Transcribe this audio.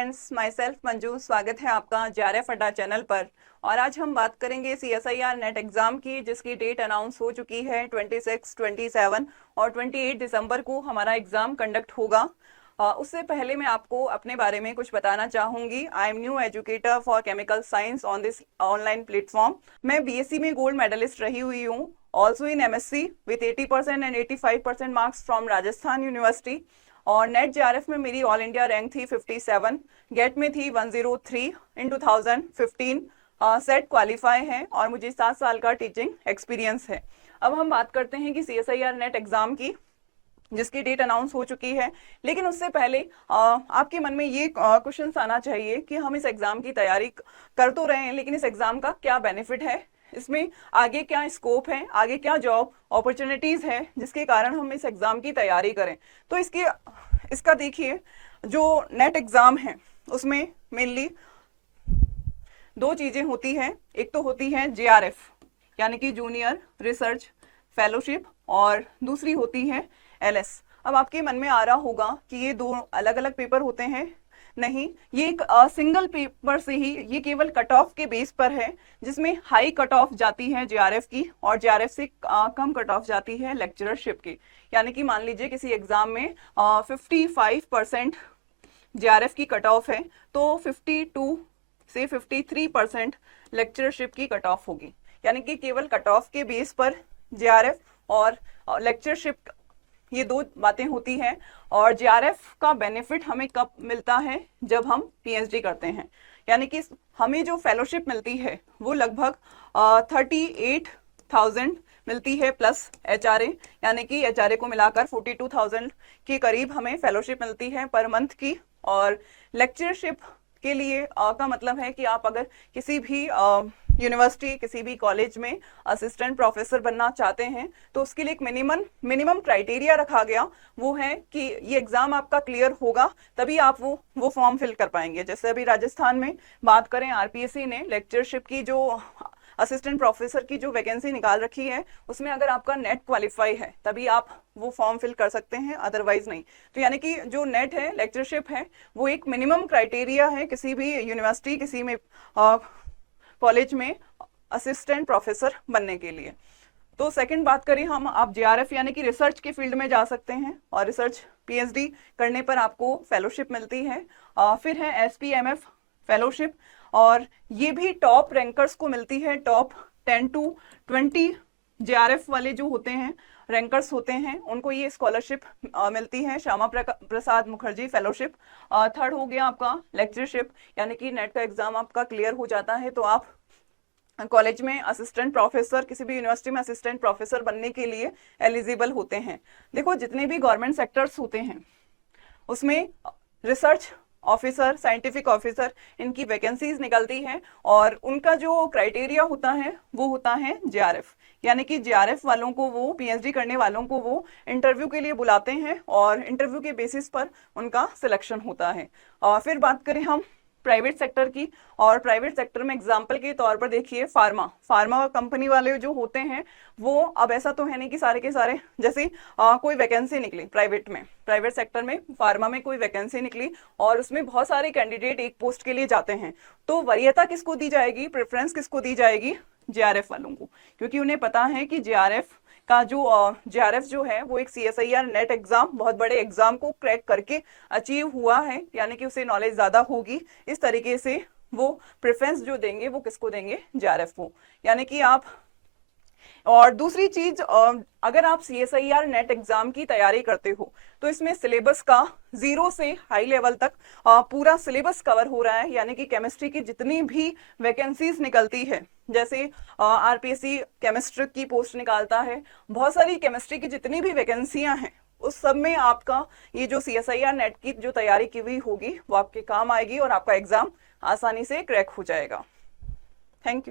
Friends, my self Manju. स्वागत है आपका जेआरएफ अड्डा चैनल पर। और आज हम बात करेंगे सीएसआईआर नेट एग्जाम की, जिसकी डेट अनाउंस हो चुकी है 26, 27 और 28 दिसंबर को हमारा एग्जाम कंडक्ट होगा। उससे पहले मैं आपको अपने बारे में कुछ बताना चाहूंगी। I am new educator for chemical science on this online platform. मैं बीएससी में गोल्ड मेडलिस्ट रही हुई हूँ, also in MSc with 80% and 85% marks from Rajasthan university. और नेट जेआरएफ में मेरी ऑल इंडिया रैंक थी 57, गेट में थी 103 इन 2015। सेट क्वालिफाई है और मुझे 7 साल का टीचिंग एक्सपीरियंस है। अब हम बात करते हैं कि सीएसआईआर नेट एग्जाम की, जिसकी डेट अनाउंस हो चुकी है। लेकिन उससे पहले आपके मन में ये क्वेश्चन आना चाहिए कि हम इस एग्जाम की तैयारी कर तो रहे हैं, लेकिन इस एग्जाम का क्या बेनिफिट है, इसमें आगे क्या स्कोप है, आगे क्या जॉब अपॉर्चुनिटीज है जिसके कारण हम इस एग्जाम की तैयारी करें। तो इसका देखिए, जो नेट एग्जाम है उसमें मेनली दो चीजें होती हैं। एक तो होती है जेआरएफ यानी कि जूनियर रिसर्च फेलोशिप, और दूसरी होती है एलएस। अब आपके मन में आ रहा होगा कि ये दो अलग अलग पेपर होते हैं। नहीं, ये एक सिंगल पेपर से ही, ये केवल कट ऑफ के बेस पर है, जिसमें हाई कट ऑफ जाती है जेआरएफ की और जेआरएफ से कम कट ऑफ जाती है लेक्चरशिप की। यानी कि मान लीजिए किसी एग्जाम में 55% जेआरएफ की कट ऑफ है, तो 52 से 53% लेक्चरशिप की कट ऑफ होगी। यानी कि केवल कट ऑफ के बेस पर जेआरएफ और लेक्चरशिप, ये दो बातें होती हैं। और जेआरएफ का बेनिफिट हमें कब मिलता है, जब हम पीएचडी करते हैं। यानी कि हमें जो फेलोशिप मिलती है वो लगभग 38,000 मिलती है प्लस एचआरए, यानी कि एचआरए को मिलाकर 42,000 के करीब हमें फेलोशिप मिलती है पर मंथ की। और लेक्चरशिप के लिए का मतलब है कि आप अगर किसी भी यूनिवर्सिटी, किसी भी कॉलेज में असिस्टेंट प्रोफेसर बनना चाहते हैं, तो उसके लिए एक मिनिमम क्राइटेरिया रखा गया। वो है कि ये एग्जाम आपका क्लियर होगा तभी आप वो फॉर्म फिल कर पाएंगे। जैसे अभी राजस्थान में बात करें, आरपीएससी ने लेक्चरशिप की जो असिस्टेंट प्रोफेसर की जो वैकेंसी निकाल रखी है, उसमें अगर आपका नेट क्वालिफाई है तभी आप वो फॉर्म फिल कर सकते हैं, अदरवाइज नहीं। तो यानी कि जो नेट है, लेक्चरशिप है, वो एक मिनिमम क्राइटेरिया है किसी भी यूनिवर्सिटी, किसी में कॉलेज में असिस्टेंट प्रोफेसर बनने के लिए। तो सेकंड बात करें हम, आप जेआरएफ यानी कि रिसर्च के फील्ड में जा सकते हैं और रिसर्च पीएचडी करने पर आपको फेलोशिप मिलती है। फिर है एसपीएमएफ फेलोशिप, और ये भी टॉप रैंकर्स को मिलती है। टॉप 10 to 20 जेआरएफ वाले जो होते हैं, रैंकर्स होते हैं, उनको ये स्कॉलरशिप मिलती है, श्यामा प्रसाद मुखर्जी फेलोशिप। थर्ड हो गया आपका लेक्चरशिप, यानी कि नेट का एग्जाम आपका क्लियर हो जाता है तो आप कॉलेज में असिस्टेंट प्रोफेसर, किसी भी यूनिवर्सिटी में असिस्टेंट प्रोफेसर बनने के लिए एलिजिबल होते हैं। देखो, जितने भी गवर्नमेंट सेक्टर्स होते हैं उसमें रिसर्च ऑफिसर, साइंटिफिक ऑफिसर, इनकी वैकेंसीज निकलती हैं और उनका जो क्राइटेरिया होता है वो होता है जेआरएफ। यानी कि जेआरएफ वालों को, वो पीएचडी करने वालों को वो इंटरव्यू के लिए बुलाते हैं और इंटरव्यू के बेसिस पर उनका सिलेक्शन होता है। और फिर बात करें हम प्राइवेट सेक्टर की, और प्राइवेट सेक्टर में एग्जाम्पल के तौर पर देखिए, फार्मा कंपनी वाले जो होते हैं वो, अब ऐसा तो है नहीं कि सारे के सारे, जैसे कोई वैकेंसी निकली प्राइवेट सेक्टर में, फार्मा में कोई वैकेंसी निकली और उसमें बहुत सारे कैंडिडेट एक पोस्ट के लिए जाते हैं, तो वरीयता किसको दी जाएगी, प्रेफरेंस किसको दी जाएगी, जेआरएफ वालों को। क्योंकि उन्हें पता है कि जेआरएफ जो है वो एक सीएसआईआर नेट एग्जाम, बहुत बड़े एग्जाम को क्रैक करके अचीव हुआ है, यानी कि उसे नॉलेज ज्यादा होगी। इस तरीके से वो प्रेफरेंस जो देंगे वो किसको देंगे, जेआरएफ को। यानी कि आप, और दूसरी चीज, अगर आप सीएसआईआर नेट एग्जाम की तैयारी करते हो तो इसमें सिलेबस का 0 से हाई लेवल तक पूरा सिलेबस कवर हो रहा है। यानी कि केमिस्ट्री की जितनी भी वैकेंसीज निकलती है, जैसे आरपीएससी केमिस्ट्री की पोस्ट निकालता है, बहुत सारी केमिस्ट्री की जितनी भी वैकेंसियां हैं, उस सब में आपका ये जो सीएसआईआर नेट की जो तैयारी की हुई होगी वो आपके काम आएगी और आपका एग्जाम आसानी से क्रैक हो जाएगा। Thank you.